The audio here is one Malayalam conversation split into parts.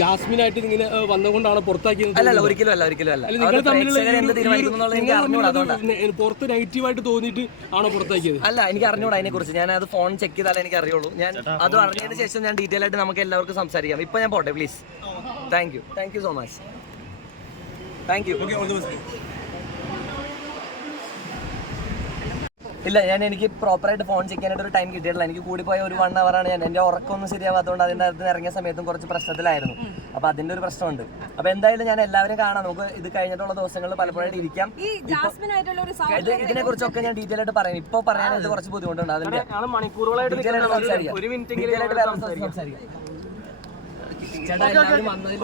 ജാസ്മിനായിട്ട് ഇങ്ങനെ വന്നുകൊണ്ടാണ് പുറത്താക്കിയത് അല്ലല്ല ഒരിക്കലും അല്ല ഒരിക്കലും അല്ല. നിങ്ങൾ തമ്മിലുള്ള പുറത്ത് നെഗറ്റീവായിട്ട് തോന്നിയിട്ട് ആണോ പുറത്താക്കിയത്? അല്ല എനിക്ക് അറിഞ്ഞൂടാ അതിനെ കുറിച്ച് ഞാൻ അത് ഫോൺ ചെക്ക് ചെയ്താലേ എനിക്ക് അറിയുള്ളൂ ഞാൻ അത് അറിഞ്ഞതിന് ശേഷം ഞാൻ ഡീറ്റെയിൽ ആയിട്ട് നമുക്ക് എല്ലാവർക്കും സംസാരിക്കാം. ഇപ്പൊ ഞാൻ പോട്ടെ please thank you thank you so much thank you ഇല്ല ഞാൻ എനിക്ക് പ്രോപ്പറായിട്ട് ഫോൺ ചെയ്യാനായിട്ട് ഒരു ടൈം കിട്ടിയിട്ടില്ല. എനിക്ക് കൂടി പോയ ഒരു വൺ ആണ് ഞാൻ. എന്റെ ഉറക്കമൊന്നും ശരിയാവാത്തതുകൊണ്ട് അതിന്റെ അകത്ത് ഇറങ്ങിയ സമയത്തും കുറച്ച് പ്രശ്നത്തിലായിരുന്നു. അപ്പൊ അതിന്റെ ഒരു പ്രശ്നമുണ്ട്. അപ്പൊ എന്തായാലും ഞാൻ എല്ലാവരും കാണാം. നമുക്ക് ഇത് കഴിഞ്ഞിട്ടുള്ള ദിവസങ്ങളിൽ പലപ്പോഴായിട്ട് ഇരിക്കാം. ഈ ജാസ്മിനായിട്ടുള്ള ഒരു ഇത് ഇതിനെ കുറിച്ചൊക്കെ ഞാൻ ഡീറ്റെയിൽ ആയിട്ട് പറയാം. ഇപ്പൊ പറയാനായിട്ട് കുറച്ച് ബുദ്ധിമുട്ടുണ്ട്. അതിന്റെ മണിക്കൂറുകളായിട്ട് ഡീറ്റെയിൽ ആയിട്ട് സംസാരിക്കാം. ഒരു മിനിറ്റ് ഡീറ്റെയിൽ ആയിട്ട് വേറെ സംസാരിക്കാം. ചേട്ടാ എല്ലാവരും വന്നതിൽ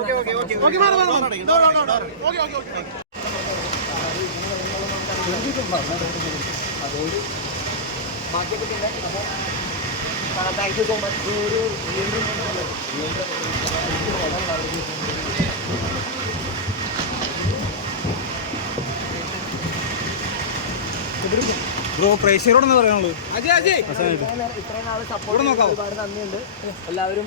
അതോട് ബാക്കിയൊക്കെ പിന്നെ അപ്പോൾ താങ്ക് യു സോ മച്ച് ഒരു ബ്രോ പ്രേക്ഷകരോട് എന്താ പറയാനുള്ളത് ഇത്രയും നാൾ സപ്പോർട്ട് ഒരുപാട് നന്ദിയുണ്ട്. എല്ലാവരും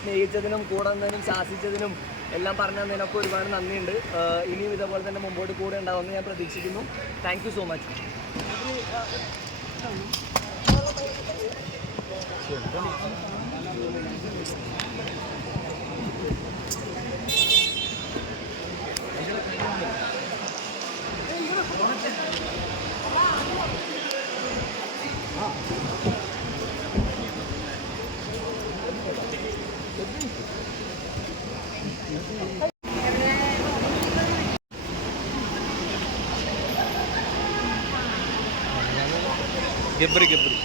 സ്നേഹിച്ചതിനും കൂടെ നിന്നതിനും ശാസിച്ചതിനും എല്ലാം പറഞ്ഞു തന്നതിനൊക്കെ ഒരുപാട് നന്ദിയുണ്ട്. ഇനിയും ഇതേപോലെ തന്നെ മുമ്പോട്ട് കൂടെ ഉണ്ടാവുമെന്ന് ഞാൻ പ്രതീക്ഷിക്കുന്നു. താങ്ക് സോ മച്ച് గిబ్బరి గిబ్బరి.